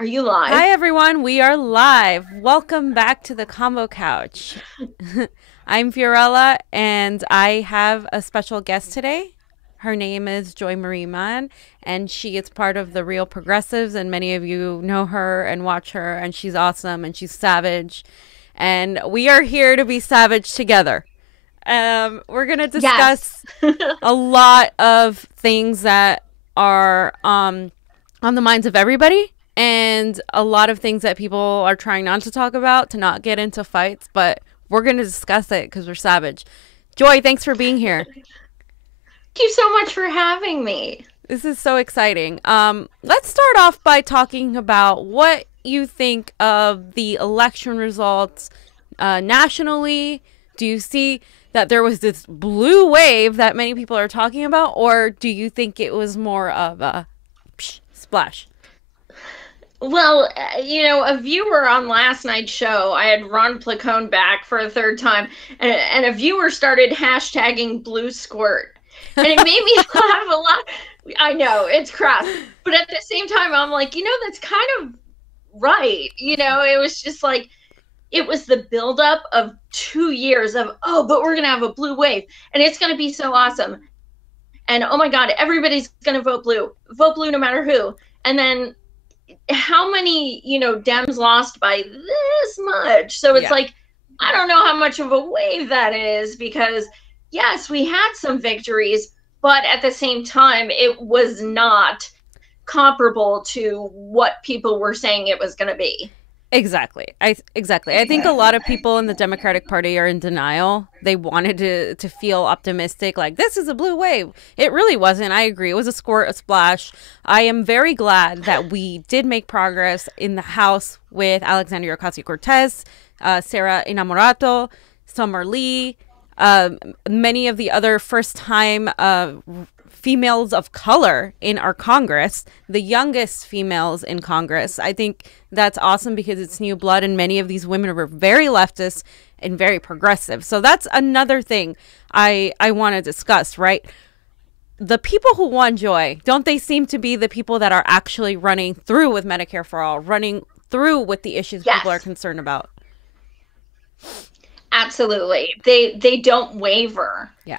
Are you live? Hi, everyone. We are live. Welcome back to the CONVO Couch. I'm Fiorella, and I have a special guest today. Her name is Joy Marie Mann, and she is part of the Real Progressives, and many of you know her and watch her, and she's awesome, and she's savage. And we are here to be savage together. We're going to discuss a lot of things that are on the minds of everybody. And a lot of things that people are trying not to talk about, to not get into fights, but we're going to discuss it because we're savage. Joy, thanks for being here. Thank you so much for having me. This is so exciting. Let's start off by talking about what you think of the election results nationally. Do you see that there was this blue wave that many people are talking about, or do you think it was more of a splash? Well, a viewer on last night's show, I had Ron Placone back for a third time, and a viewer started hashtagging blue squirt. And it made me laugh a lot. I know, it's crass. But at the same time, I'm like, that's kind of right. It was just like, it was the buildup of 2 years of, but we're going to have a blue wave, and it's going to be so awesome. And, oh, my God, everybody's going to vote blue no matter who. And then how many Dems lost by this much? So it's like, I don't know how much of a wave that is, because yes, we had some victories, but at the same time it was not comparable to what people were saying it was going to be. Exactly. I think a lot of people in the Democratic Party are in denial. They wanted to feel optimistic, like this is a blue wave. It really wasn't. I agree. It was a squirt, a splash. I am very glad that we did make progress in the House with Alexandria Ocasio-Cortez, Sarah Inamorato, Summer Lee, many of the other first-time females of color in our Congress, the youngest females in Congress. I think that's awesome because it's new blood, and many of these women were very leftist and very progressive. So that's another thing I want to discuss, right? The people who won, Joy, don't they seem to be the people that are actually running through with Medicare for All, running through with the issues people are concerned about? Absolutely. They don't waver. Yeah.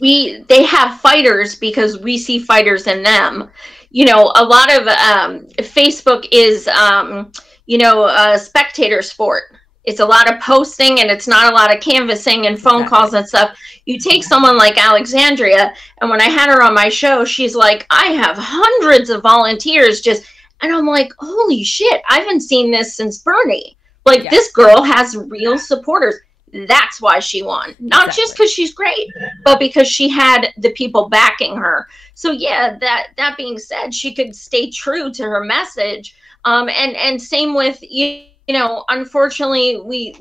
They have fighters because we see fighters in them. A lot of Facebook is a spectator sport. It's a lot of posting, and it's not a lot of canvassing and phone calls and stuff. You take someone like Alexandria, and when I had her on my show, she's like, I have hundreds of volunteers and I'm like, holy shit, I haven't seen this since Bernie. Like, this girl has real supporters. That's why she won. Not just because she's great, but because she had the people backing her. So yeah, that being said, she could stay true to her message. And same with, unfortunately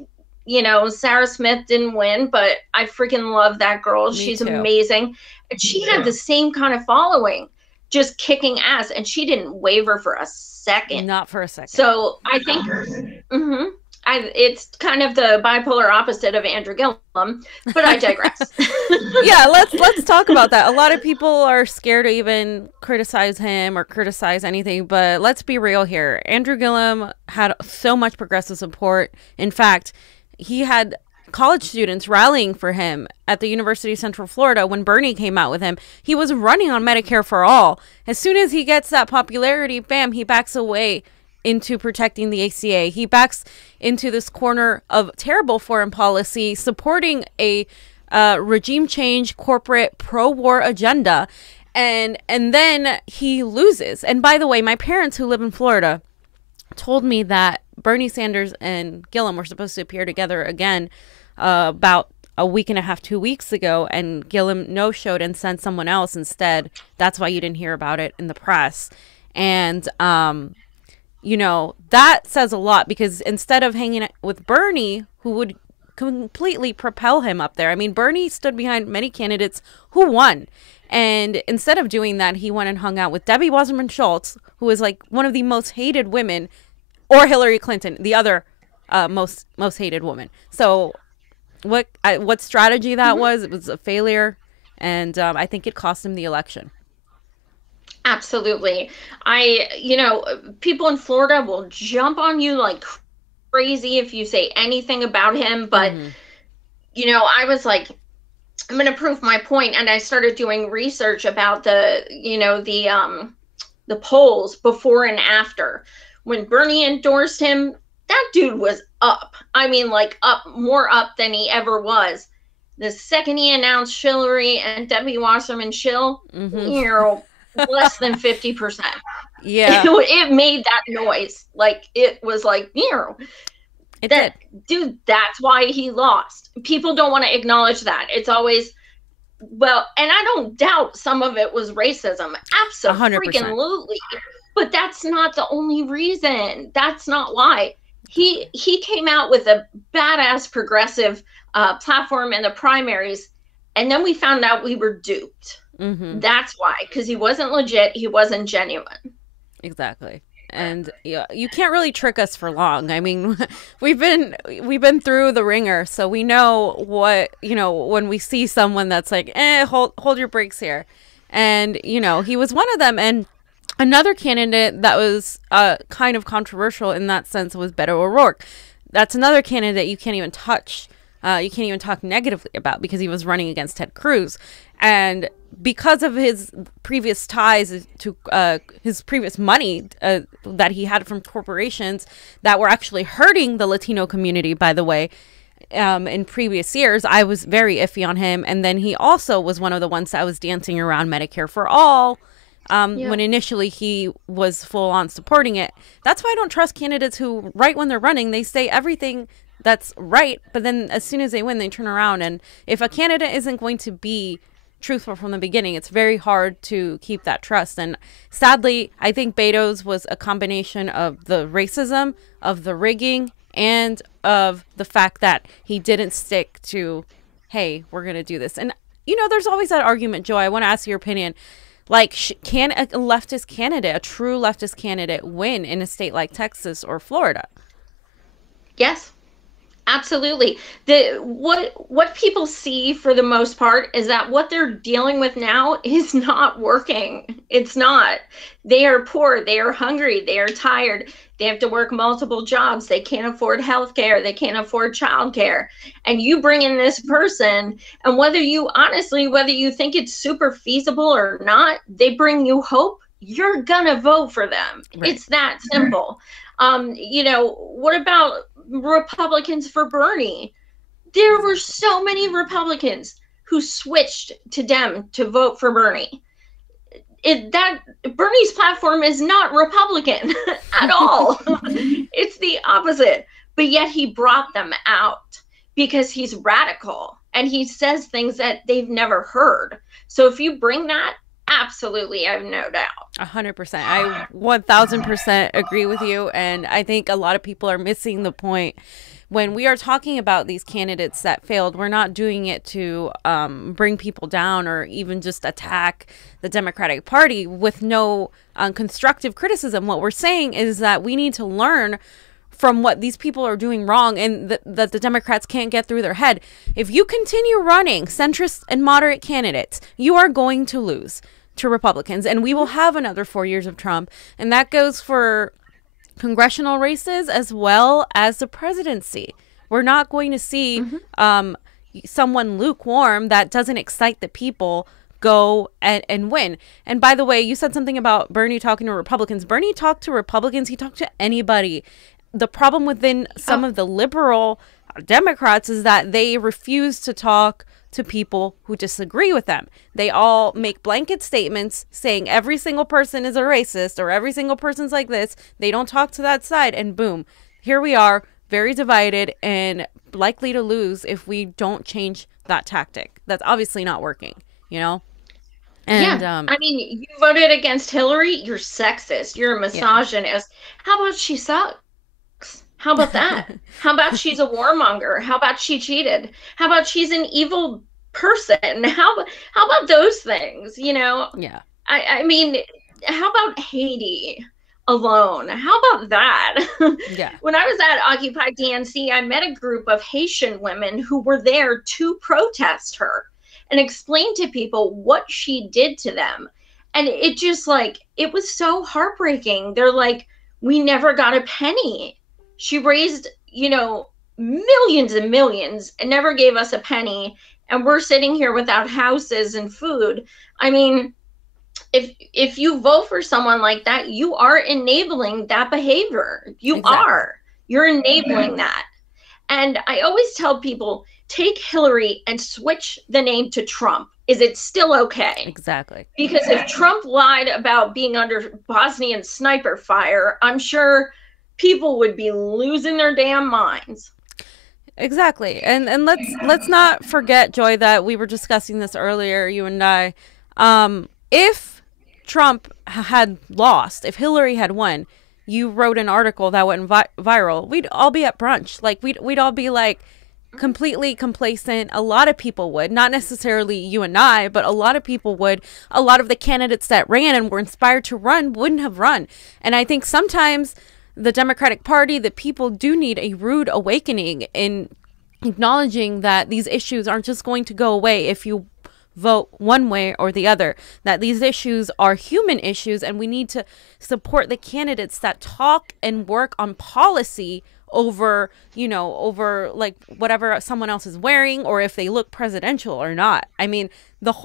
Sarah Smith didn't win, but I freaking love that girl. She's amazing. And she had the same kind of following, just kicking ass, and she didn't waver for a second. Not for a second. So I think it's kind of the bipolar opposite of Andrew Gillum, but I digress. Yeah, let's talk about that. A lot of people are scared to even criticize him or criticize anything, but let's be real here. Andrew Gillum had so much progressive support. In fact, he had college students rallying for him at the University of Central Florida when Bernie came out with him. He was running on Medicare for All. As soon as he gets that popularity, bam, he backs away into protecting the ACA. He backs into this corner of terrible foreign policy, supporting a regime change, corporate pro-war agenda, and then he loses. And by the way, my parents who live in Florida told me that Bernie Sanders and Gillum were supposed to appear together again about a week and a half, 2 weeks ago, and Gillum no-showed and sent someone else instead. That's why you didn't hear about it in the press. And that says a lot, because instead of hanging with Bernie, who would completely propel him up there. I mean, Bernie stood behind many candidates who won. And instead of doing that, he went and hung out with Debbie Wasserman Schultz, who is like one of the most hated women, or Hillary Clinton, the other most hated woman. So what strategy that Mhm. was. It was a failure, and I think it cost him the election. Absolutely. People in Florida will jump on you like crazy if you say anything about him. But, Mm-hmm. I was like, I'm going to prove my point. And I started doing research about the polls before and after. When Bernie endorsed him, that dude was up. I mean, like more up than he ever was. The second he announced Hillary and Debbie Wasserman Schill, Mm-hmm. you know, less than 50%. Yeah, It made that noise. Like it was like, it that did. dude, that's why he lost. People don't want to acknowledge that. It's always, well, and I don't doubt some of it was racism. 100%. Absolutely. But that's not the only reason. That's not why. He came out with a badass progressive platform in the primaries, and then we found out we were duped. Mm-hmm. That's why, because he wasn't legit, he wasn't genuine. Exactly. And yeah, you can't really trick us for long. I mean, we've been through the ringer, so we know what, when we see someone that's like, hold your brakes here. And he was one of them. And another candidate that was kind of controversial in that sense was Beto O'Rourke. That's another candidate you can't even touch. You can't even talk negatively about because he was running against Ted Cruz. And because of his previous ties to his previous money that he had from corporations that were actually hurting the Latino community, by the way, in previous years, I was very iffy on him. And then he also was one of the ones that was dancing around Medicare for all when initially he was full on supporting it. That's why I don't trust candidates who, right when they're running, they say everything that's right, but then as soon as they win, they turn around. And if a candidate isn't going to be truthful from the beginning, it's very hard to keep that trust. And sadly, I think Beto's was a combination of the racism, of the rigging, and of the fact that he didn't stick to, hey, we're going to do this. And, there's always that argument, Joy. I want to ask your opinion. Like, can a leftist candidate, a true leftist candidate, win in a state like Texas or Florida? Yes. Absolutely. What people see for the most part is that what they're dealing with now is not working. It's not. They are poor, they are hungry, they are tired. They have to work multiple jobs. They can't afford health care, they can't afford childcare. And you bring in this person, and whether you think it's super feasible or not, they bring you hope, you're gonna vote for them. Right. It's that simple. What about Republicans for Bernie? There were so many Republicans who switched to Dem to vote for Bernie. That Bernie's platform is not Republican at all. It's the opposite. But yet he brought them out because he's radical and he says things that they've never heard. So if you bring that, absolutely, I have no doubt. 100%. I 1000% agree with you. And I think a lot of people are missing the point. When we are talking about these candidates that failed, we're not doing it to bring people down or even just attack the Democratic Party with no constructive criticism. What we're saying is that we need to learn from what these people are doing wrong and that the Democrats can't get through their head. If you continue running centrist and moderate candidates, you are going to lose to Republicans, and we will have another 4 years of Trump. And that goes for congressional races as well as the presidency. We're not going to see someone lukewarm that doesn't excite the people go and win. And by the way, you said something about Bernie talking to Republicans. Bernie talked to Republicans. He talked to anybody. The problem within some of the liberal Democrats is that they refuse to talk to people who disagree with them. They all make blanket statements saying every single person is a racist or every single person's like this. They don't talk to that side, and boom, here we are, very divided and likely to lose if we don't change that tactic. That's obviously not working, And yeah, I mean, you voted against Hillary, you're sexist, you're a misogynist. Yeah. How about she sucks? How about that? How about she's a warmonger? How about she cheated? How about she's an evil person? How about those things? Yeah. I mean, how about Haiti? alone. How about that? Yeah. When I was at Occupy DNC, I met a group of Haitian women who were there to protest her and explain to people what she did to them. And it just like, it was so heartbreaking. They're like, we never got a penny. She raised, millions and millions and never gave us a penny. And we're sitting here without houses and food. I mean, if you vote for someone like that, you are enabling that behavior. You're enabling that. And I always tell people, take Hillary and switch the name to Trump. Is it still okay? Exactly. Because if Trump lied about being under Bosnian sniper fire, I'm sure people would be losing their damn minds. Exactly. And let's not forget, Joy, that we were discussing this earlier, you and I. If Trump had lost, if Hillary had won, you wrote an article that went viral, we'd all be at brunch. Like we'd all be like completely complacent. A lot of people would, not necessarily you and I, but a lot of people would. A lot of the candidates that ran and were inspired to run wouldn't have run. And I think sometimes the Democratic Party, the people do need a rude awakening in acknowledging that these issues aren't just going to go away if you vote one way or the other, that these issues are human issues, and we need to support the candidates that talk and work on policy over like whatever someone else is wearing, or if they look presidential or not. I mean,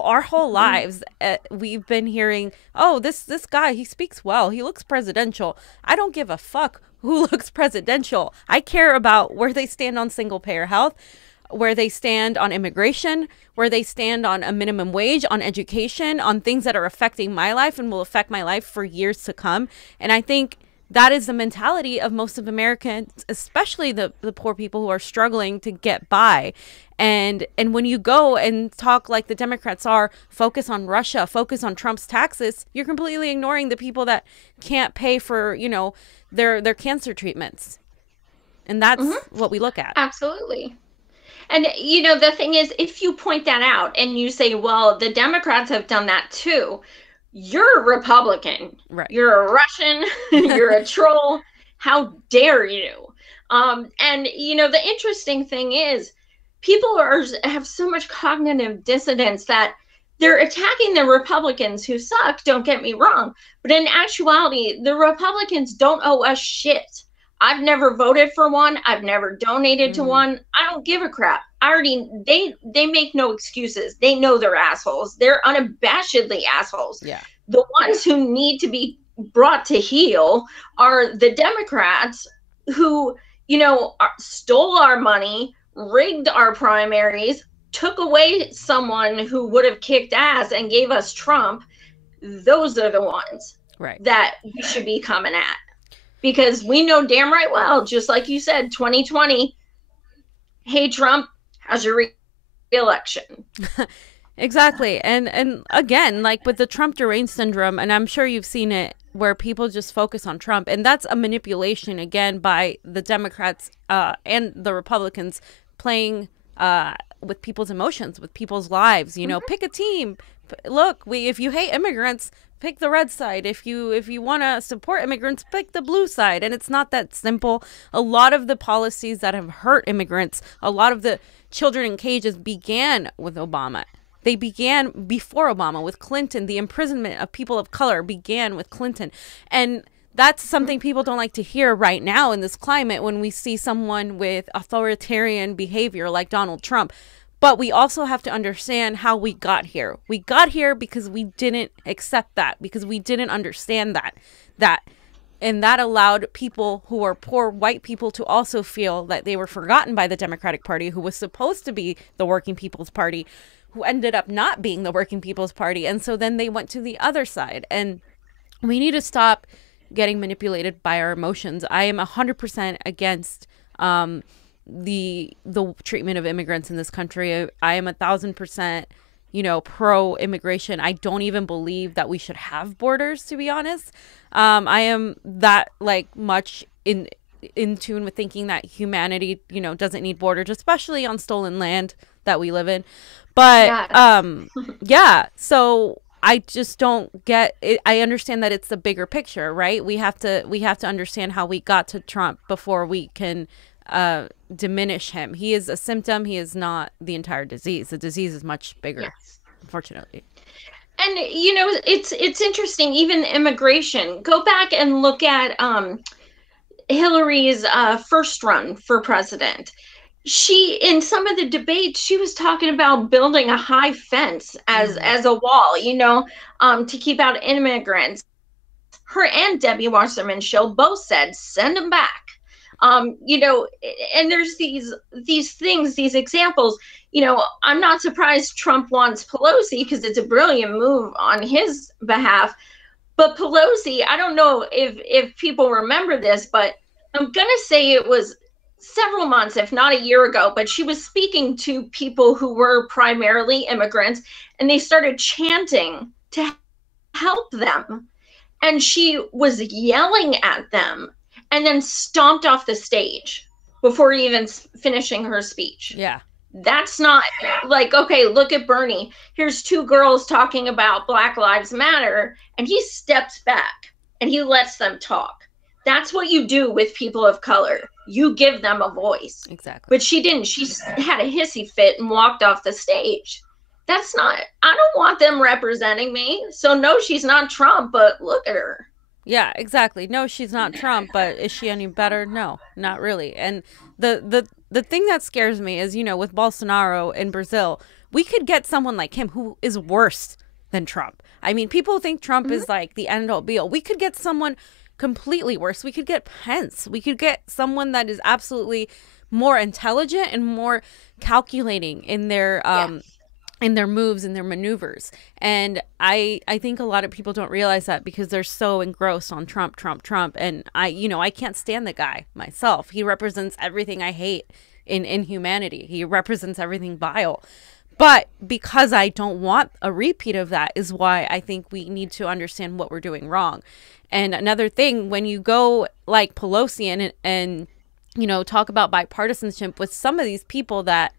our whole lives, we've been hearing, oh, this guy, he speaks well, he looks presidential. I don't give a fuck who looks presidential. I care about where they stand on single payer health, where they stand on immigration, where they stand on a minimum wage, on education, on things that are affecting my life and will affect my life for years to come. And I think that is the mentality of most of Americans, especially the poor people who are struggling to get by. And when you go and talk like the Democrats are, focus on Russia, focus on Trump's taxes, you're completely ignoring the people that can't pay for, their cancer treatments. And that's what we look at. Absolutely. And, the thing is, if you point that out and you say, well, the Democrats have done that too, you're a Republican. Right. You're a Russian. You're a troll. How dare you? And, the interesting thing is people have so much cognitive dissonance that they're attacking the Republicans who suck, don't get me wrong. But in actuality, the Republicans don't owe us shit. I've never voted for one. I've never donated to one. I don't give a crap. They make no excuses. They know they're assholes. They're unabashedly assholes. Yeah. The ones who need to be brought to heel are the Democrats who, stole our money, rigged our primaries, took away someone who would have kicked ass and gave us Trump. Those are the ones that we should be coming at. Because we know damn right well, just like you said, 2020, hey, Trump, how's your re-election? Exactly. And again, like with the Trump deranged syndrome, and I'm sure you've seen it, where people just focus on Trump. And that's a manipulation, again, by the Democrats and the Republicans playing with people's emotions, with people's lives. Pick a team. Look, if you hate immigrants, pick the red side. If you want to support immigrants, pick the blue side. And it's not that simple. A lot of the policies that have hurt immigrants, a lot of the children in cages began with Obama. They began before Obama with Clinton. The imprisonment of people of color began with Clinton. And that's something people don't like to hear right now in this climate when we see someone with authoritarian behavior like Donald Trump. But we also have to understand how we got here. We got here because we didn't accept that, because we didn't understand that. And that allowed people who are poor white people to also feel that they were forgotten by the Democratic Party, who was supposed to be the working people's party, who ended up not being the working people's party. And so then they went to the other side. And we need to stop getting manipulated by our emotions. I am 100% against the treatment of immigrants in this country. I am 1,000%, pro immigration. I don't even believe that we should have borders, to be honest. I am that much in tune with thinking that humanity, doesn't need borders, especially on stolen land that we live in. But yeah, so I just don't get it. I understand that it's the bigger picture, right? We have to understand how we got to Trump before we can diminish him. He is a symptom. He is not the entire disease. The disease is much bigger, Yes. unfortunately. And it's interesting, even immigration. Go back and look at Hillary's first run for president. She, in some of the debates, she was talking about building a high fence as a wall, to keep out immigrants. Her and Debbie Wasserman Schultz both said, send them back. And there's these things, these examples. I'm not surprised Trump wants Pelosi because it's a brilliant move on his behalf. But Pelosi, I don't know if people remember this, but I'm going to say it was several months, if not a year ago, but she was speaking to people who were primarily immigrants, and they started chanting to help them. And she was yelling at them and then stomped off the stage before even finishing her speech. Yeah. That's not like, okay, look at Bernie. Here's two girls talking about Black Lives Matter, and he steps back and he lets them talk. That's what you do with people of color. You give them a voice. Exactly. But she didn't. She had a hissy fit and walked off the stage. That's not, I don't want them representing me. So no, she's not Trump, but look at her. Yeah, exactly. No, she's not Trump, but is she any better? No, not really. And the thing that scares me is, with Bolsonaro in Brazil, we could get someone like him who is worse than Trump. I mean, people think Trump is like the end all be all. We could get someone completely worse. We could get Pence. We could get someone that is absolutely more intelligent and more calculating in their in their moves and their maneuvers. And I think a lot of people don't realize that because they're so engrossed on Trump. And I can't stand the guy myself. He represents everything I hate in humanity. He represents everything vile. But because I don't want a repeat of that is why I think we need to understand what we're doing wrong. And another thing, when you go like Pelosi and talk about bipartisanship with some of these people that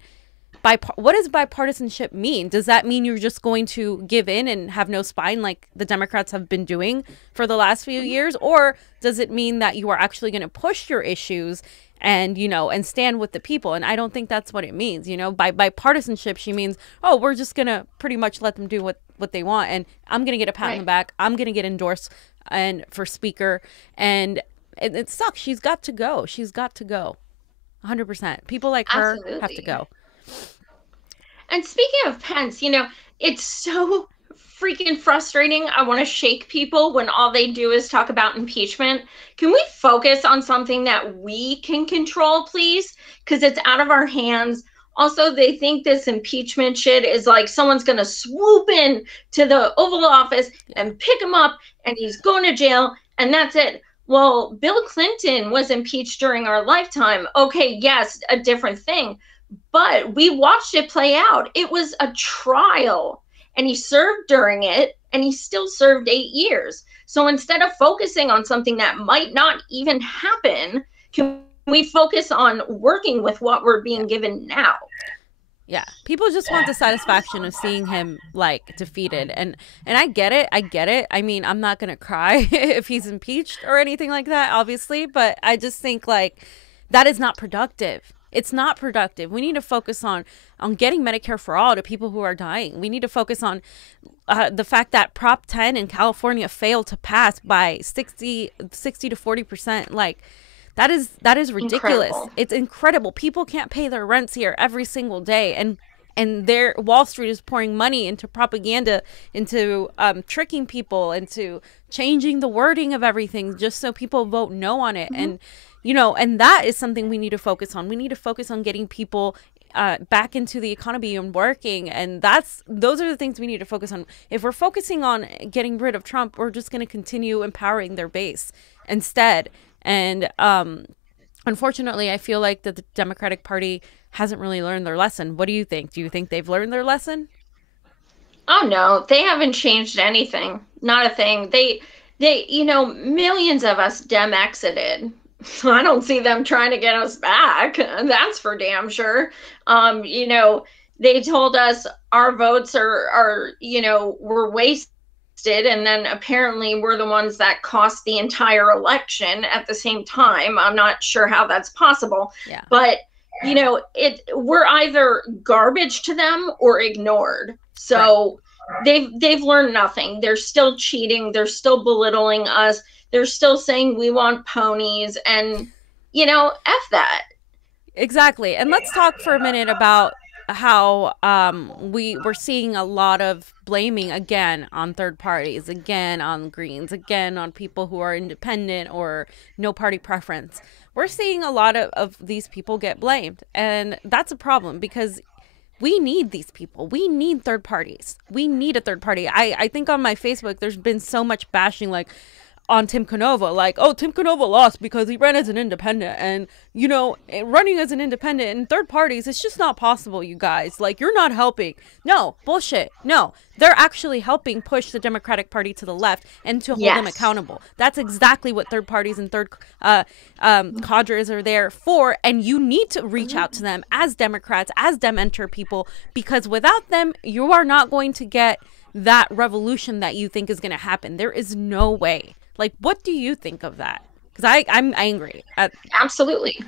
what does bipartisanship mean? Does that mean you're just going to give in and have no spine like the Democrats have been doing for the last few years? Or does it mean that you are actually going to push your issues and, and stand with the people? And I don't think that's what it means. By bipartisanship, she means, oh, we're just going to pretty much let them do what they want. And I'm going to get a pat on the back. I'm going to get endorsed and for speaker. And it sucks. She's got to go. 100%. People like her have to go. And speaking of Pence, it's so freaking frustrating. I want to shake people when all they do is talk about impeachment. Can we focus on something that we can control, please? Because it's out of our hands. Also, they think this impeachment shit is like someone's going to swoop in to the Oval Office and pick him up and he's going to jail and that's it. Well, Bill Clinton was impeached during our lifetime. Okay, yes, a different thing. But we watched it play out. It was a trial, and he served during it, and he still served 8 years. So instead of focusing on something that might not even happen, can we focus on working with what we're being given now? Yeah, people just want the satisfaction of seeing him like defeated, and I get it. I mean, I'm not gonna cry if he's impeached or anything like that, obviously, but I just think like that is not productive. It's not productive. We need to focus on getting Medicare for all to people who are dying. We need to focus on the fact that Prop 10 in California failed to pass by 60 to 40%. Like that is ridiculous. Incredible. It's incredible. People can't pay their rents here every single day, and their Wall Street is pouring money into propaganda, into tricking people, into changing the wording of everything just so people vote no on it. And and that is something we need to focus on. We need to focus on getting people back into the economy and working. And those are the things we need to focus on. If we're focusing on getting rid of Trump, we're just going to continue empowering their base instead. And unfortunately, I feel like that the Democratic Party hasn't really learned their lesson. What do you think? Do you think they've learned their lesson? Oh, no, they haven't changed anything. Not a thing. They millions of us Dem exited. So I don't see them trying to get us back. That's for damn sure. They told us our votes are we're wasted and then apparently we're the ones that cost the entire election at the same time. I'm not sure how that's possible. Yeah. But we're either garbage to them or ignored. So they've learned nothing. They're still cheating. They're still belittling us. They're still saying we want ponies, and F that. Exactly. And let's talk for a minute about how we're seeing a lot of blaming again on third parties, again on Greens, again on people who are independent or no party preference. We're seeing a lot of these people get blamed, and that's a problem because we need these people. We need third parties. We need a third party. I think on my Facebook there's been so much bashing on Tim CONVO, Tim CONVO lost because he ran as an independent, and running as an independent in third parties, it's just not possible, you guys. You're not helping. No, bullshit. No, they're actually helping push the Democratic Party to the left and to hold them accountable. That's exactly what third parties and third cadres are there for, and you need to reach out to them as Democrats, as Dem-enter people, because without them, you are not going to get that revolution that you think is going to happen. There is no way. What do you think of that? Because I'm angry. Absolutely.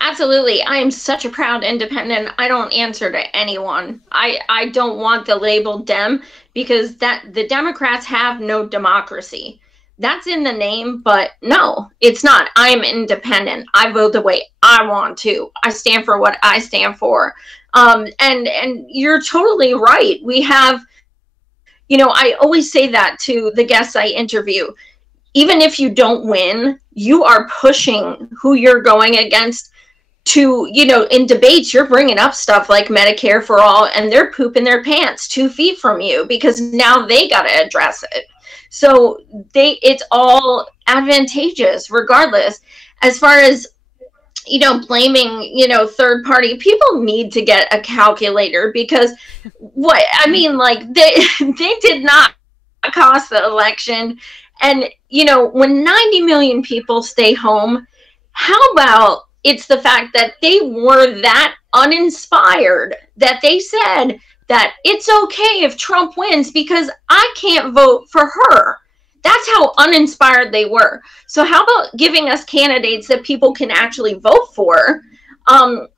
Absolutely. I am such a proud independent. I don't answer to anyone. I don't want the label Dem, because the Democrats have no democracy. That's in the name, but no, it's not. I am independent. I vote the way I want to. I stand for what I stand for. And you're totally right. We have, I always say that to the guests I interview. Even if you don't win, you are pushing who you're going against to, in debates, you're bringing up stuff like Medicare for all, and they're pooping their pants 2 feet from you because now they got to address it. So it's all advantageous regardless. As far as, blaming, third party, people need to get a calculator, because they did not cost the election. And, when 90 million people stay home, how about it's the fact that they were that uninspired that they said that it's okay if Trump wins because I can't vote for her. That's how uninspired they were. So how about giving us candidates that people can actually vote for? And,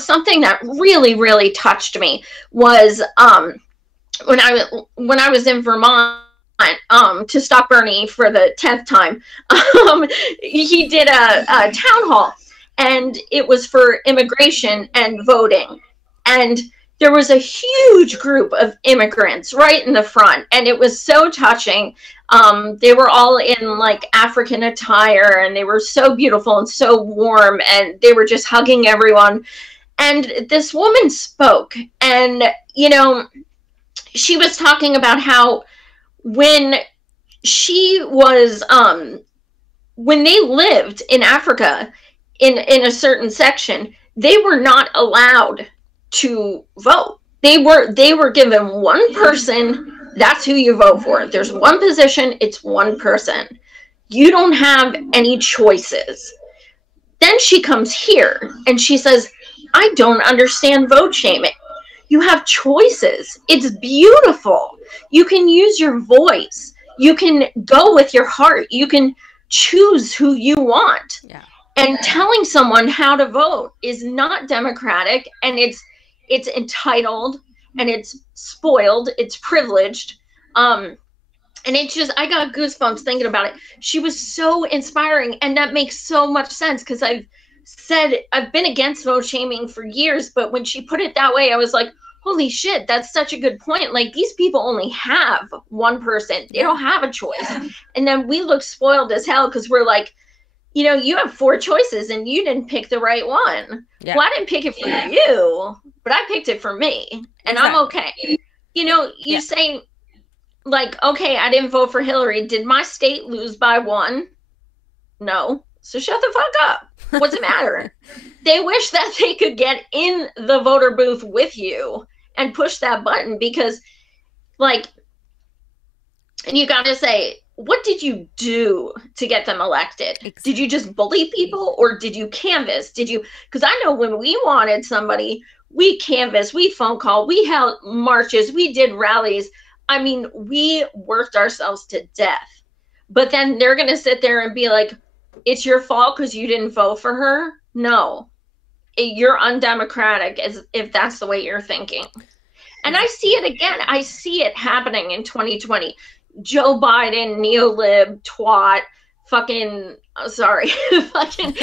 something that really, really touched me was when I was in Vermont, to stop Bernie for the 10th time, he did a town hall, and it was for immigration and voting. And there was a huge group of immigrants right in the front, and it was so touching. They were all in African attire, and they were so beautiful and so warm, and they were just hugging everyone. And this woman spoke, and, she was talking about how when she was, when they lived in Africa in a certain section, they were not allowed to vote. They were given one person. That's who you vote for. There's one position. It's one person. You don't have any choices. Then she comes here and she says, I don't understand vote shaming. You have choices. It's beautiful. You can use your voice. You can go with your heart. You can choose who you want. Yeah. And telling someone how to vote is not democratic, and it's entitled, and it's spoiled, it's privileged. And it's just, I got goosebumps thinking about it. She was so inspiring, and that makes so much sense, because I've been against vote shaming for years, but when she put it that way, I was like, holy shit, that's such a good point. These people only have one person. They don't have a choice. And then we look spoiled as hell because we're like, you have 4 choices and you didn't pick the right one. Yeah. Well, I didn't pick it for you, but I picked it for me, and I'm okay. You say, okay, I didn't vote for Hillary. Did my state lose by 1? No. So shut the fuck up. What's the matter? They wish that they could get in the voter booth with you and push that button, because and you got to say, what did you do to get them elected? Exactly. Did you just bully people, or did you canvass? Because I know when we wanted somebody, we canvassed, we phone called, we held marches, we did rallies. I mean, we worked ourselves to death. But then they're going to sit there and be like, it's your fault because you didn't vote for her? No. You're undemocratic as if that's the way you're thinking. And I see it again. I see it happening in 2020. Joe Biden, neolib, twat, fucking, sorry, fucking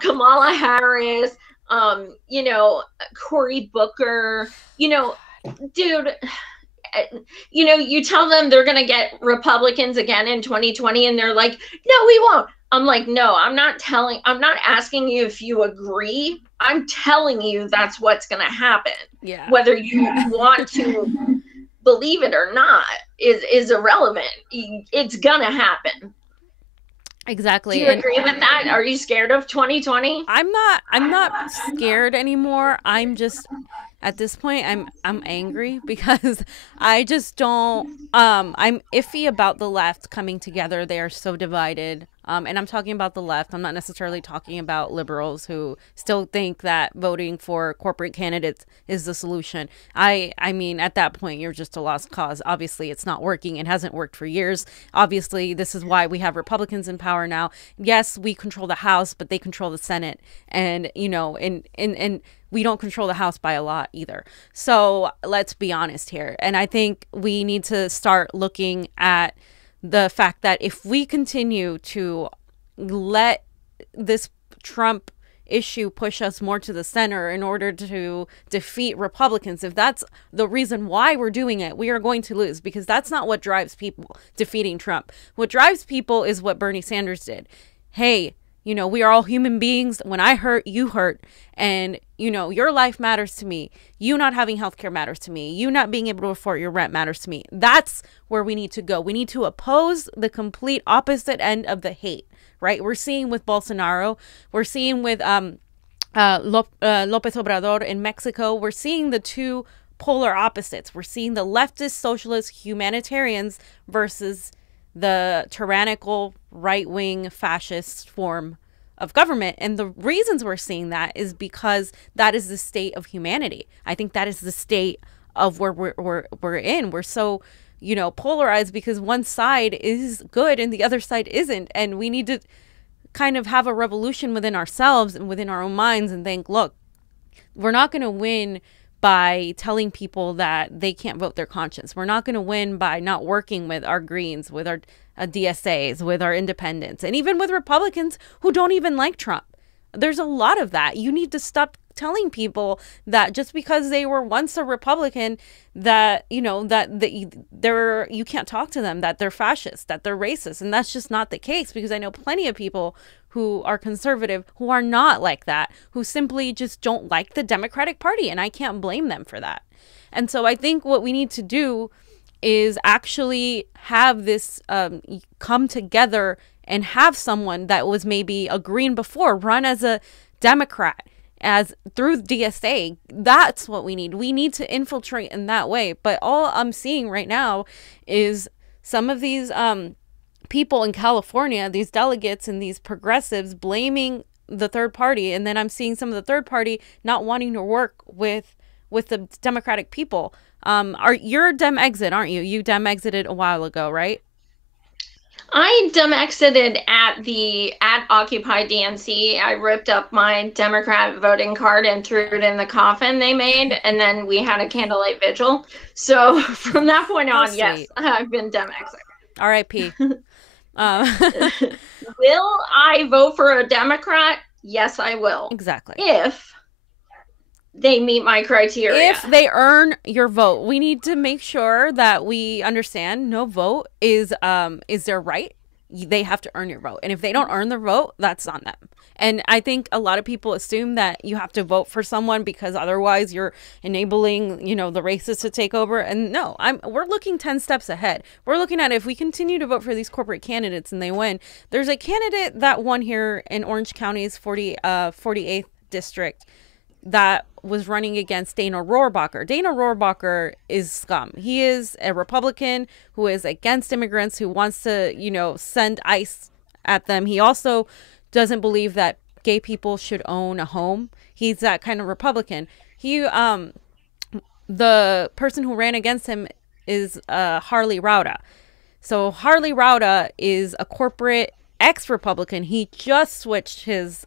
Kamala Harris, you know, Cory Booker, you know, dude, you know, you tell them they're going to get Republicans again in 2020 and they're like, no, we won't. I'm like, no, I'm not asking you if you agree. I'm telling you that's what's going to happen. Yeah. Whether you want to believe it or not is irrelevant. It's going to happen. Exactly. Do you agree with that? Are you scared of 2020? I'm not scared anymore. I'm just, at this point, I'm angry because I just don't, I'm iffy about the left coming together. They are so divided. And I'm talking about the left. I'm not necessarily talking about liberals who still think that voting for corporate candidates is the solution. I mean, at that point, you're just a lost cause. Obviously, it's not working. It hasn't worked for years. Obviously, this is why we have Republicans in power now. Yes, we control the House, but they control the Senate. And, you know, and we don't control the House by a lot either. So let's be honest here. And I think we need to start looking at the fact that if we continue to let this Trump issue push us more to the center in order to defeat Republicans, if that's the reason why we're doing it, we are going to lose, because that's not what drives people, defeating Trump. What drives people is what Bernie Sanders did. Hey, you know, we are all human beings. When I hurt, you hurt. And, you know, your life matters to me. You not having healthcare matters to me. You not being able to afford your rent matters to me. That's where we need to go. We need to oppose the complete opposite end of the hate, right? We're seeing with Bolsonaro. We're seeing with Lopez Obrador in Mexico. We're seeing the two polar opposites. We're seeing the leftist, socialist, humanitarians versus the tyrannical, right-wing, fascist form of government. And the reasons we're seeing that is because that is the state of humanity. I think that is the state of where we're in. We're so, you know, polarized because one side is good and the other side isn't. And we need to kind of have a revolution within ourselves and within our own minds and think, look, we're not going to win by telling people that they can't vote their conscience. We're not going to win by not working with our Greens, with our DSAs, with our independents, and even with Republicans who don't even like Trump. There's a lot of that. You need to stop telling people that just because they were once a Republican, that, you know, that they're, you can't talk to them, that they're fascist, that they're racist. And that's just not the case, because I know plenty of people who are conservative who are not like that, who simply just don't like the Democratic Party. And I can't blame them for that. And so I think what we need to do is actually have this come together and have someone that was maybe a Green before run as a Democrat, as through DSA. That's what we need. We need to infiltrate in that way. But all I'm seeing right now is some of these people in California, these delegates and these progressives, blaming the third party. And then I'm seeing some of the third party not wanting to work with the Democratic people. You're a Dem exit, aren't you? You Dem exited a while ago, right? I Dem exited at Occupy DNC. I ripped up my Democrat voting card and threw it in the coffin they made, and then we had a candlelight vigil. So from that point on, yes, I've been Dem exit. R.I.P. Will I vote for a Democrat? Yes, I will. Exactly. If they meet my criteria. If they earn your vote. We need to make sure that we understand no vote is their right. They have to earn your vote. And if they don't earn the vote, that's on them. And I think a lot of people assume that you have to vote for someone because otherwise you're enabling, you know, the racists to take over. And no, we're looking 10 steps ahead. We're looking at if we continue to vote for these corporate candidates and they win. There's a candidate that won here in Orange County's 48th district that was running against Dana Rohrabacher. Dana Rohrabacher is scum. He is a Republican who is against immigrants, who wants to, you know, send ICE at them. He also doesn't believe that gay people should own a home. He's that kind of Republican. The person who ran against him is Harley Rauda. So Harley Rauda is a corporate ex-Republican. He just switched his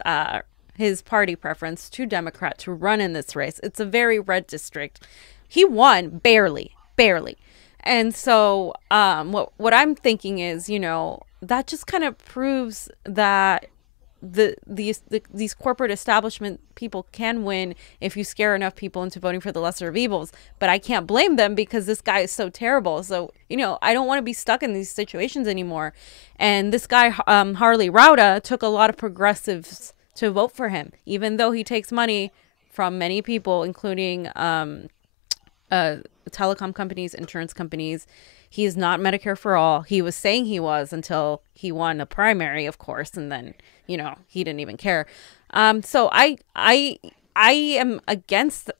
party preference to Democrat to run in this race. It's a very red district. He won barely. And so what I'm thinking is, that just kind of proves that these corporate establishment people can win if you scare enough people into voting for the lesser of evils. But I can't blame them because this guy is so terrible. So I don't want to be stuck in these situations anymore. And this guy Harley Rauda took a lot of progressives to vote for him, even though he takes money from many people, including telecom companies, insurance companies. He is not Medicare for all. He was saying he was until he won a primary, of course, and then he didn't even care. So I am against,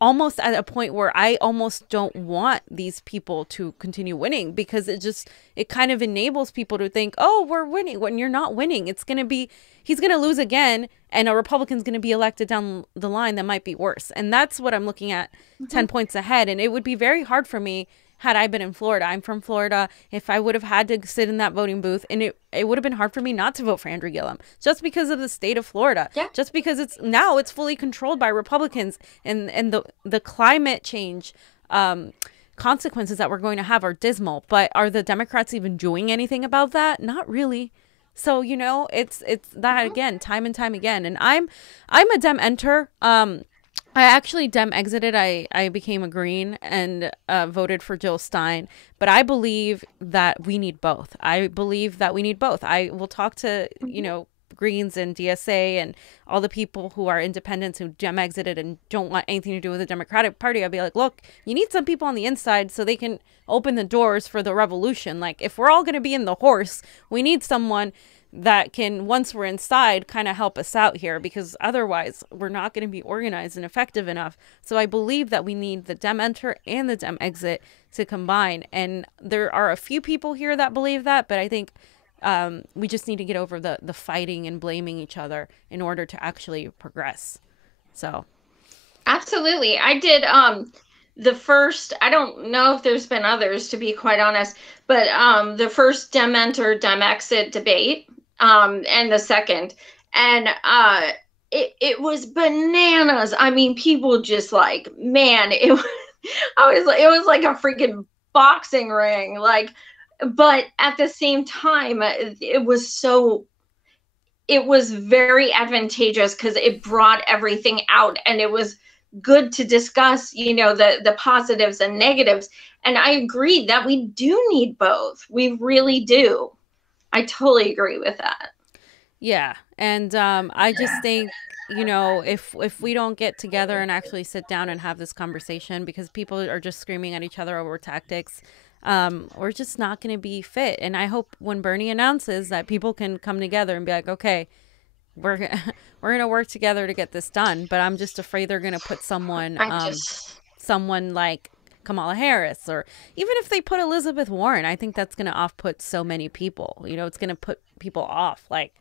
almost at a point where I almost don't want these people to continue winning, because it kind of enables people to think, oh, we're winning, when you're not winning. He's going to lose again, and a Republican's going to be elected down the line that might be worse. And that's what I'm looking at, 10 points ahead. And it would be very hard for me had I been in Florida. I'm from Florida. If I would have had to sit in that voting booth, and it would have been hard for me not to vote for Andrew Gillum, just because of the state of Florida. Yeah. Just because it's fully controlled by Republicans, and the climate change consequences that we're going to have are dismal. But are the Democrats even doing anything about that? Not really. So it's that again, time and time again. And I'm a Dem enter. I actually Dem exited. I became a Green and voted for Jill Stein. But I believe that we need both. I will talk to Greens and DSA and all the people who are independents who Dem exited and don't want anything to do with the Democratic Party. I'd be like, look, you need some people on the inside so they can open the doors for the revolution. Like, if we're all going to be in the horse, we need someone that can, once we're inside, kind of help us out here, because otherwise we're not going to be organized and effective enough. So I believe that we need the Dem enter and the Dem exit to combine. And there are a few people here that believe that, but I think we just need to get over the fighting and blaming each other in order to actually progress. So Absolutely. I did the first, I don't know if there's been others, to be quite honest, but the first Dem enter, Dem exit debate, and the second. And it was bananas. I mean, people just like, man, it was like a freaking boxing ring. Like, but at the same time, it was very advantageous because it brought everything out, and it was good to discuss, the positives and negatives. And I agree that we do need both. We really do. I totally agree with that. Yeah. And I just think, if we don't get together and actually sit down and have this conversation, because people are just screaming at each other over tactics, we're just not going to be fit. And I hope when Bernie announces that, people can come together and be like, okay, we're going to work together to get this done. But I'm just afraid they're going to put someone like Kamala Harris, or even if they put Elizabeth Warren, I think that's going to off-put so many people. It's going to put people off. Like,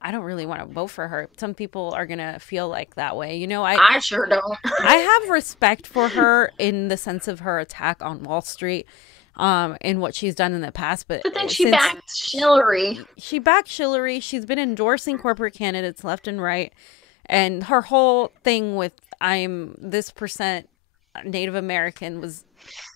I don't really want to vote for her. Some people are going to feel like that way. I sure don't. I have respect for her in the sense of her attack on Wall Street, and what she's done in the past. But then she backed Hillary. She backed Hillary. She's been endorsing corporate candidates left and right. And her whole thing with I'm this percent Native American was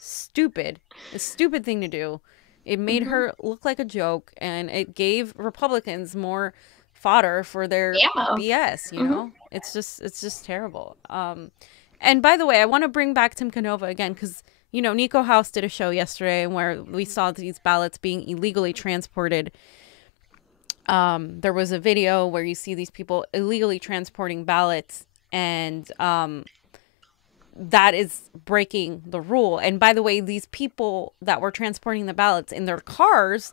stupid. A stupid thing to do. It made her look like a joke, and it gave Republicans more fodder for their BS, It's just terrible. And by the way, I want to bring back Tim Canova again, because Niko House did a show yesterday where we saw these ballots being illegally transported. There was a video where you see these people illegally transporting ballots, and that is breaking the rule. And by the way, these people that were transporting the ballots in their cars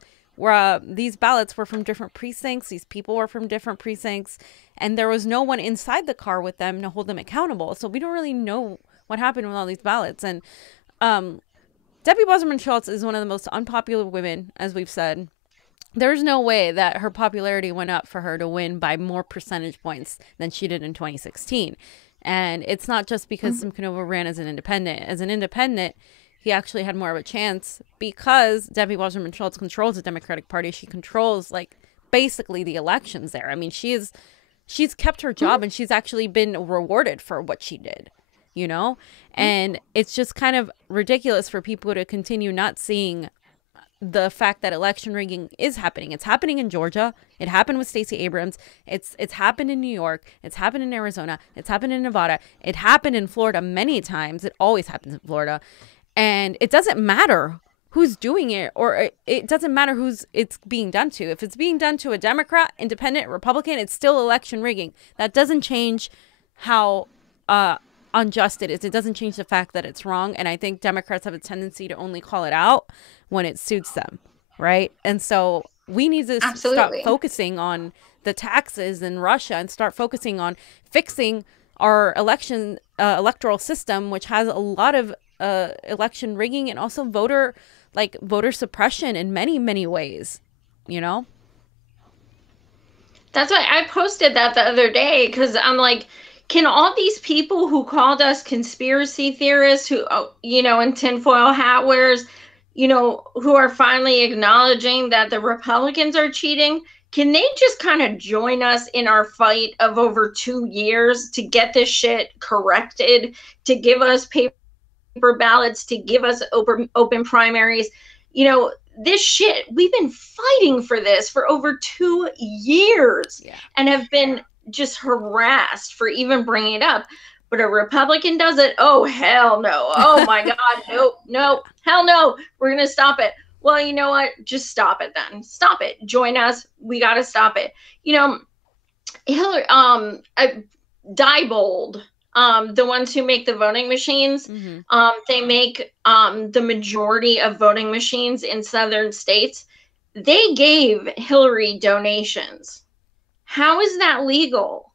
these ballots were from different precincts. These people were from different precincts, and there was no one inside the car with them to hold them accountable. So we don't really know what happened with all these ballots. And Debbie Wasserman Schultz is one of the most unpopular women, as we've said. There's no way that her popularity went up for her to win by more percentage points than she did in 2016. And it's not just because Tim Canova ran as an independent. As an independent, he actually had more of a chance because Debbie Wasserman Schultz controls the Democratic Party. She controls like basically the elections there. I mean, she's kept her job and she's actually been rewarded for what she did, you know? And it's just kind of ridiculous for people to continue not seeing the fact that election rigging is happening. It's happening in Georgia. It happened with Stacey Abrams. It's happened in New York. It's happened in Arizona. It's happened in Nevada. It happened in Florida many times. It always happens in Florida. And it doesn't matter who's doing it, or it doesn't matter who's it's being done to. If it's being done to a Democrat, independent, Republican, it's still election rigging. That doesn't change how unjust it is. It doesn't change the fact that it's wrong. And I think Democrats have a tendency to only call it out when it suits them, right? And so we need to stop focusing on the taxes in Russia and start focusing on fixing our electoral system, which has a lot of election rigging and also voter suppression in many ways, you know? That's why I posted that the other day, because I'm like, can all these people who called us conspiracy theorists, who, and tinfoil hat wearers, who are finally acknowledging that the Republicans are cheating, can they just kind of join us in our fight of over 2 years to get this shit corrected, to give us paper ballots, to give us open primaries? This shit, we've been fighting for this for over 2 years and have been just harassed for even bringing it up. But a Republican does it, oh, hell no. Oh, my God, no, hell no. We're going to stop it. Well, you know what? Just stop it then. Stop it. Join us. We got to stop it. Hillary, Diebold, the ones who make the voting machines, they make the majority of voting machines in southern states. They gave Hillary donations. How is that legal?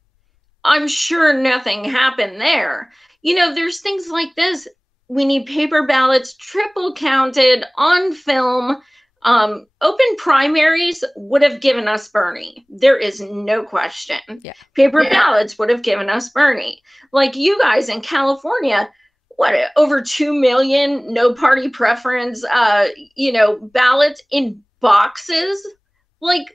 I'm sure nothing happened there. There's things like this. We need paper ballots, triple counted, on film. Open primaries would have given us Bernie. There is no question. Yeah. Paper ballots would have given us Bernie. Like you guys in California, over 2 million no party preference, ballots in boxes? Like,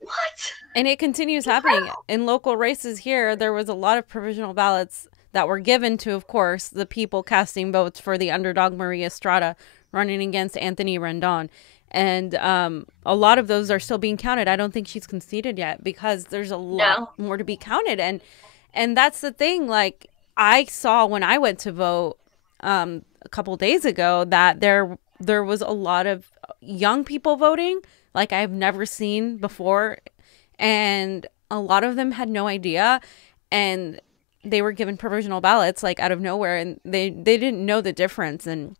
what? And it continues happening. In local races here, there was a lot of provisional ballots that were given to, of course, the people casting votes for the underdog Maria Estrada running against Anthony Rendon. And a lot of those are still being counted. I don't think she's conceded yet because there's a lot more to be counted. And that's the thing. Like, I saw when I went to vote a couple days ago that there was a lot of young people voting like I've never seen before. And a lot of them had no idea. And they were given provisional ballots like out of nowhere. And they didn't know the difference. And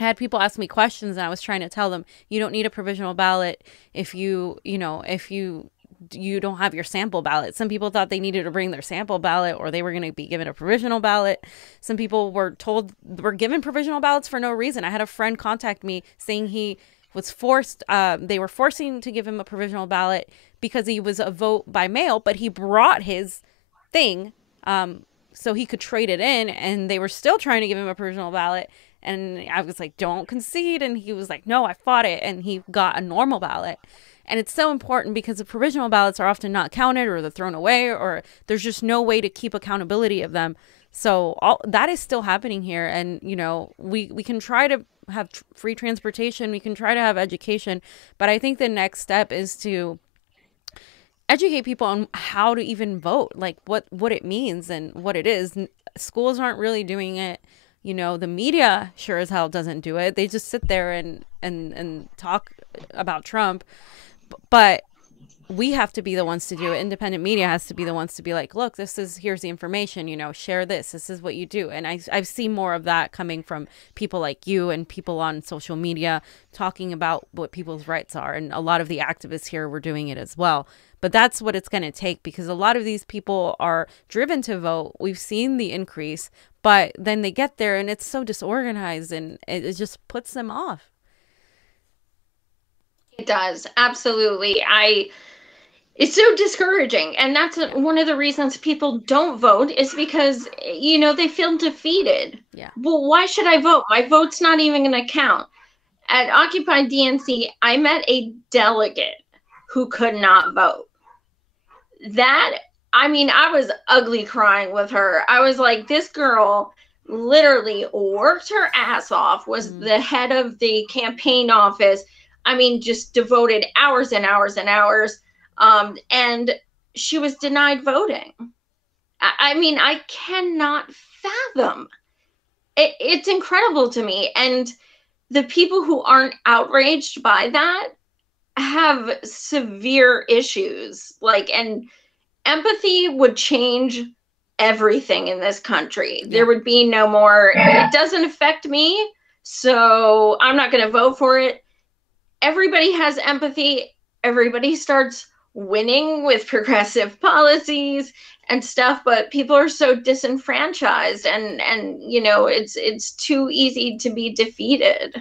I had people ask me questions and I was trying to tell them, you don't need a provisional ballot if you don't have your sample ballot. Some people thought they needed to bring their sample ballot or they were going to be given a provisional ballot. Some people were given provisional ballots for no reason. I had a friend contact me saying he was forced, they were forcing to give him a provisional ballot because he was a vote by mail, but he brought his thing so he could trade it in, and they were still trying to give him a provisional ballot. And I was like, don't concede. And he was like, no, I fought it. And he got a normal ballot. And it's so important because the provisional ballots are often not counted or they're thrown away or there's just no way to keep accountability of them. So all that is still happening here. And, we can try to have free transportation. We can try to have education. But I think the next step is to educate people on how to even vote, like what it means and what it is. Schools aren't really doing it. The media sure as hell doesn't do it. They just sit there and talk about Trump. But we have to be the ones to do it. Independent media has to be the ones to be like, look, here's the information, share this. This is what you do. And I've seen more of that coming from people like you and people on social media talking about what people's rights are. And a lot of the activists here were doing it as well. But that's what it's going to take because a lot of these people are driven to vote. We've seen the increase, but then they get there and it's so disorganized and it just puts them off. It does. Absolutely. It's so discouraging. And that's one of the reasons people don't vote, is because, they feel defeated. Yeah. Well, why should I vote? My vote's not even going to count. At Occupy DNC, I met a delegate who could not vote. I was ugly crying with her. I was like, this girl literally worked her ass off, was the head of the campaign office. Just devoted hours and hours and hours. And she was denied voting. I cannot fathom. It's incredible to me. And the people who aren't outraged by that have severe issues. And empathy would change everything in this country. There would be no more, it doesn't affect me, so I'm not going to vote for it. Everybody has empathy. Everybody starts winning with progressive policies and stuff, but people are so disenfranchised, and it's too easy to be defeated.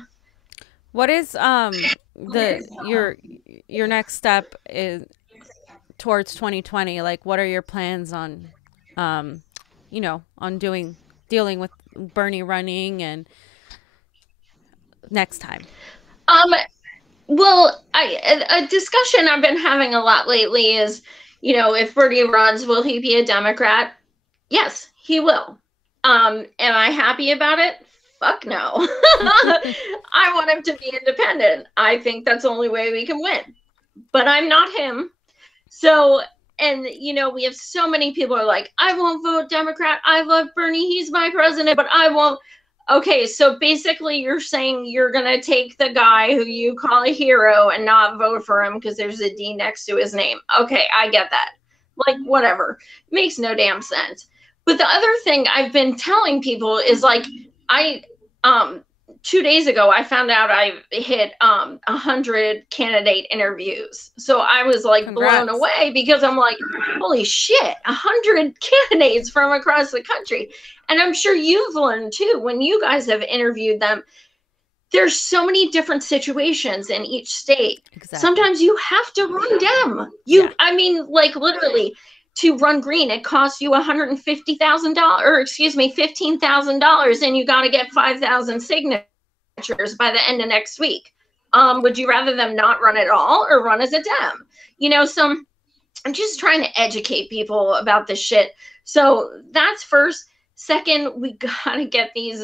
What is your next step is towards 2020? Like, what are your plans on on dealing with Bernie running and next time? Well, a discussion I've been having a lot lately is, if Bernie runs, will he be a Democrat? Yes, he will. Am I happy about it? Fuck no. I want him to be independent. I think that's the only way we can win. But I'm not him. So, and we have so many people are like, I won't vote Democrat. I love Bernie. He's my president, but I won't. Okay, so basically you're saying you're going to take the guy who you call a hero and not vote for him because there's a D next to his name. Okay, I get that. Like, whatever. Makes no damn sense. But the other thing I've been telling people is, like, 2 days ago, I found out I hit 100 candidate interviews. So I was like, congrats, blown away, because I'm like, holy shit, 100 candidates from across the country. And I'm sure you've learned too, when you guys have interviewed them, there's so many different situations in each state. Exactly. Sometimes you have to run Dem. Literally, to run green, it costs you $150,000, or excuse me, $15,000, and you got to get 5,000 signatures by the end of next week. Would you rather them not run at all or run as a Dem? So I'm just trying to educate people about this shit. So that's first. Second, we got to get these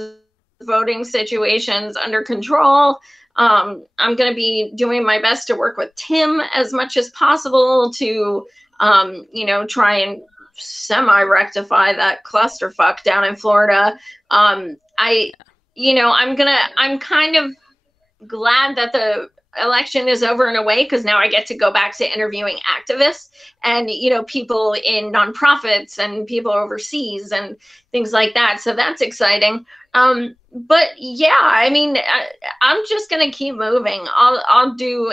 voting situations under control. I'm going to be doing my best to work with Tim as much as possible to, try and semi-rectify that clusterfuck down in Florida. I'm kind of glad that the election is over in a way, because now I get to go back to interviewing activists and, people in nonprofits and people overseas and things like that. So that's exciting. But yeah, I'm just going to keep moving. I'll do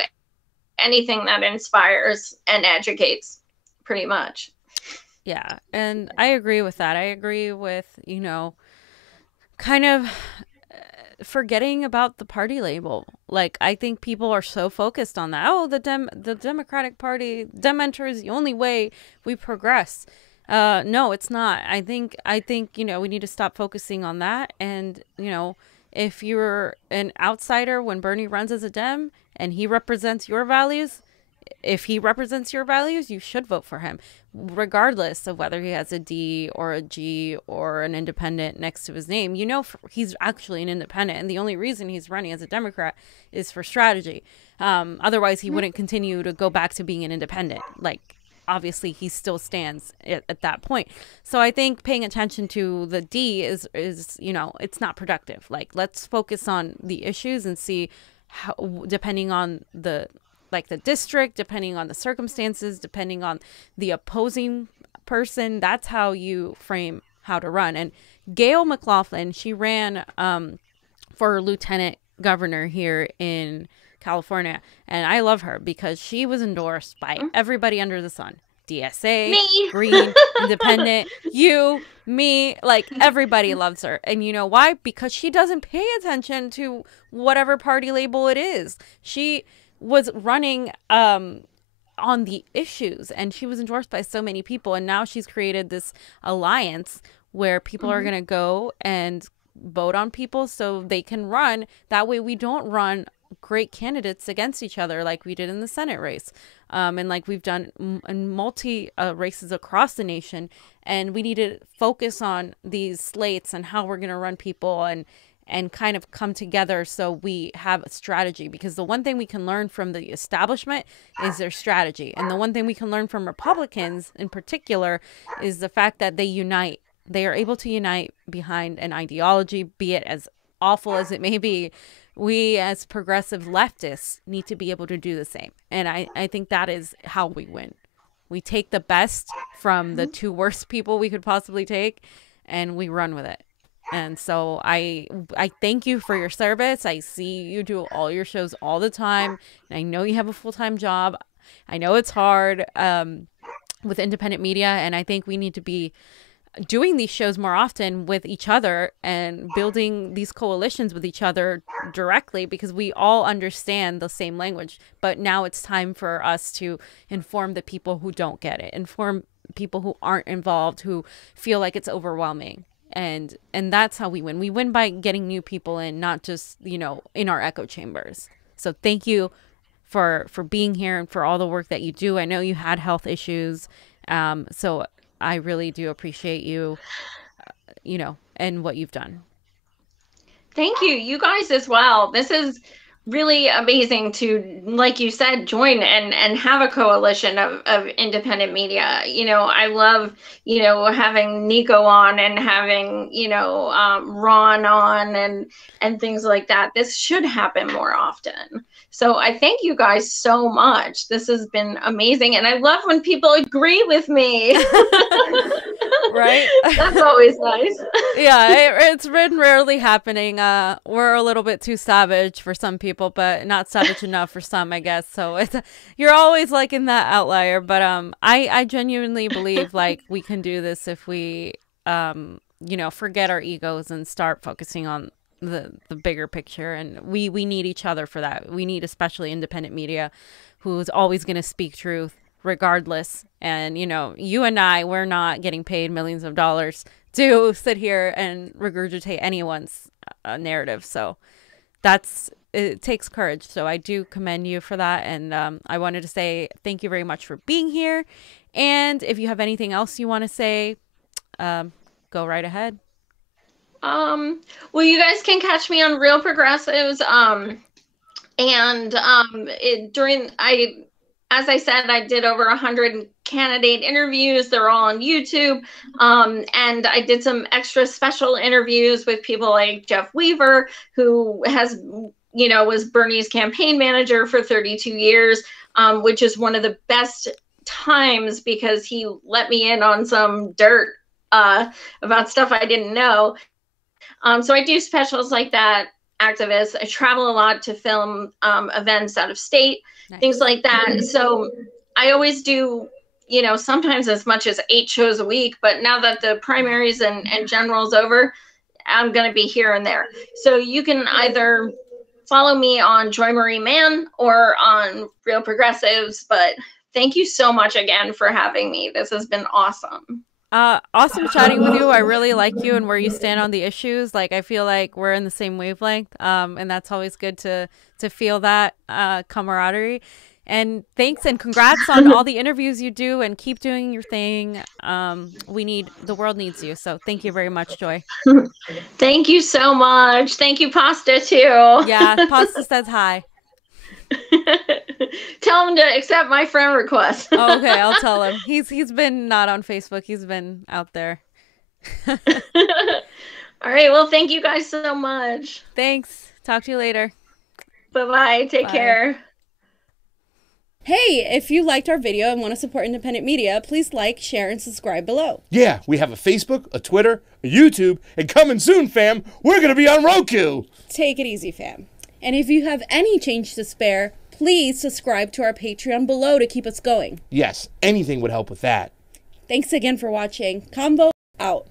anything that inspires and educates, pretty much. Yeah. And I agree with that. I agree with, kind of forgetting about the party label. Like, I think people are so focused on that. Oh, the Democratic Party, Dementor is the only way we progress. No, it's not. I think, we need to stop focusing on that. And, if you're an outsider when Bernie runs as a Dem and he represents your values, if he represents your values, you should vote for him, regardless of whether he has a D or a G or an independent next to his name. He's actually an independent, and the only reason he's running as a Democrat is for strategy. Otherwise, he wouldn't continue to go back to being an independent. Like, obviously, he still stands at that point. So I think paying attention to the D is it's not productive. Like, let's focus on the issues and see how, depending on the district, depending on the circumstances, depending on the opposing person, that's how you frame how to run. And Gail McLaughlin, she ran for lieutenant governor here in California. And I love her because she was endorsed by everybody under the sun. DSA, me. Green, Independent, you, me, like, everybody loves her. And you know why? Because she doesn't pay attention to whatever party label it is. She was running on the issues, and she was endorsed by so many people, and now she's created this alliance where people are going to go and vote on people so they can run. That way we don't run great candidates against each other like we did in the Senate race, and like we've done in multi races across the nation. And we need to focus on these slates and how we're going to run people, and kind of come together so we have a strategy. Because the one thing we can learn from the establishment is their strategy, and the one thing we can learn from Republicans in particular is the fact that they unite. They are able to unite behind an ideology, be it as awful as it may be. We as progressive leftists need to be able to do the same. And I think that is how we win. We take the best from the two worst people we could possibly take, and we run with it. And so I thank you for your service. I see you do all your shows all the time. And I know you have a full-time job. I know it's hard with independent media, and I think we need to be doing these shows more often with each other and building these coalitions with each other directly, because we all understand the same language. But now it's time for us to inform the people who don't get it, inform people who aren't involved, who feel like it's overwhelming. And that's how we win. We win by getting new people in, not just, you know, in our echo chambers. So thank you for being here and for all the work that you do. I know you had health issues. So I really do appreciate you, you know, and what you've done. Thank you. You guys as well. This is really amazing to, like you said, join and have a coalition of independent media. You know, I love, you know, having Niko on and having, you know, Ron on and things like that. This should happen more often. So I thank you guys so much. This has been amazing. And I love when people agree with me. Right? That's always nice. Yeah, it's been rarely happening. We're a little bit too savage for some people, but not savage enough for some, I guess. So you're always like in that outlier. But I genuinely believe like we can do this if we, you know, forget our egos and start focusing on the bigger picture. And we need each other for that. We need especially independent media who's always going to speak truth regardless. And, you know, you and I, we're not getting paid millions of dollars to sit here and regurgitate anyone's narrative. So it takes courage. So I do commend you for that. And I wanted to say thank you very much for being here. And if you have anything else you want to say, go right ahead. Well, you guys can catch me on Real Progressives. As I said, I did over 100 candidate interviews. They're all on YouTube. And I did some extra special interviews with people like Jeff Weaver, who has, you know, was Bernie's campaign manager for 32 years, which is one of the best times because he let me in on some dirt about stuff I didn't know. So I do specials like that, activists. I travel a lot to film events out of state. Nice. Things like that. So I always do, you know, sometimes as much as 8 shows a week. But now that the primaries and general's over, I'm going to be here and there. So you can either follow me on Joy Marie Mann or on Real Progressives. But thank you so much again for having me. This has been awesome. Awesome chatting with you. I really like you and where you stand on the issues. Like, I feel like we're in the same wavelength. And that's always good to feel that camaraderie. And thanks and congrats on all the interviews you do, and keep doing your thing. The world needs you. So thank you very much, Joy. Thank you so much. Thank you, Pasta, too. Yeah, Pasta says hi. Tell him to accept my friend request. Okay, I'll tell him. He's been not on Facebook. He's been out there. All right. Well, thank you guys so much. Thanks. Talk to you later. Bye-bye. Take care. Hey, if you liked our video and want to support independent media, please like, share, and subscribe below. Yeah, we have a Facebook, a Twitter, a YouTube, and coming soon, fam, we're going to be on Roku. Take it easy, fam. And if you have any change to spare, please subscribe to our Patreon below to keep us going. Yes, anything would help with that. Thanks again for watching. CONVO out.